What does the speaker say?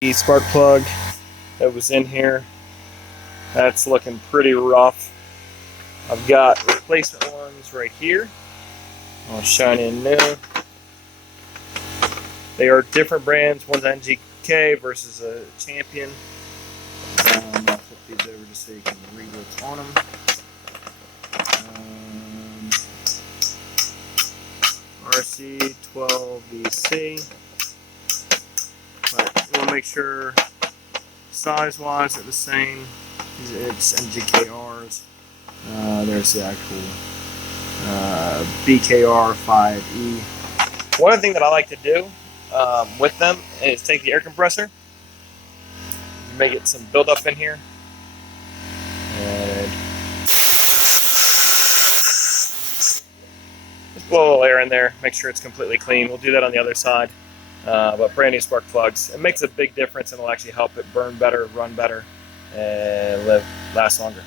The spark plug that was in here, that's looking pretty rough. I've got replacement ones right here. I'll shine in new. They are different brands. One's NGK versus a Champion. I'll flip these over just so you can read what's on them. RC12VC. But you want to make sure size-wise they're the same. It's NGKRs. There's the actual BKR5E. One other thing that I like to do with them is take the air compressor. You may get some buildup in here. And just blow a little air in there, make sure it's completely clean. We'll do that on the other side. But brand new spark plugs, it makes a big difference and will actually help it burn better, run better, and last longer.